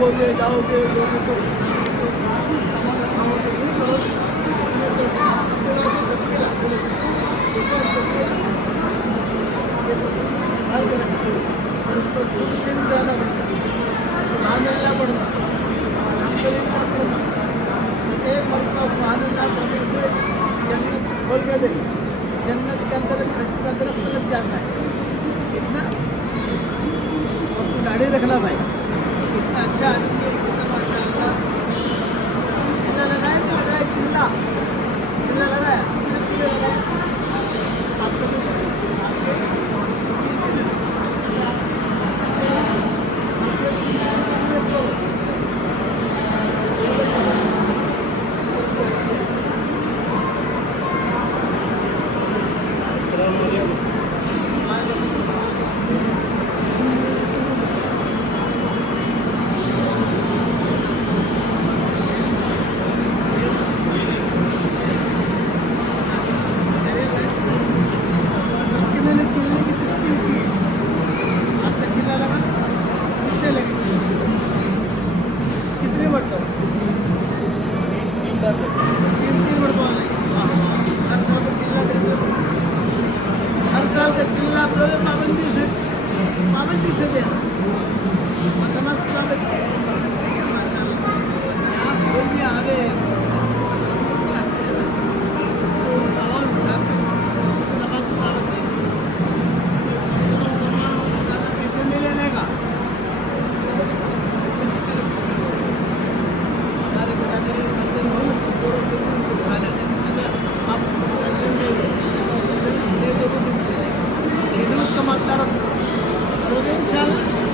घूमोगे जाओगे लोगों को सामान रखाओगे नहीं करोगे संभाल के रखते हो और उसको दूर से भी ज़्यादा पड़ता है सुबह मिलना पड़ता एक मरतबा सुबहान अल्लाह पढ़ने से जन्नत खोल के दे जन्नत के अंदर खट्टू का दरख्त लग जाता है कितना और तू दाढ़ी रखना भाई कितना अच्छा आदमी है कितना माशाअल्लाह चिल्ला लगाए तो लगाए चिल्ला चिल्ला लगाया चिल्ला लगाया आपको कुछ पाबंदी से दे नमाज माशाअल्लाह यहाँ कोई भी आवे तो सवाल उठाकर नमाज की दावत दे ज़्यादा पैसे नहीं लेने का हमारे बरादरी मंदिर हो तो उनसे खा लेंगे आप टेंशन नहीं ले दो दिन चलेगा खिदमत का मात्रा रखो इंशाअल्लाह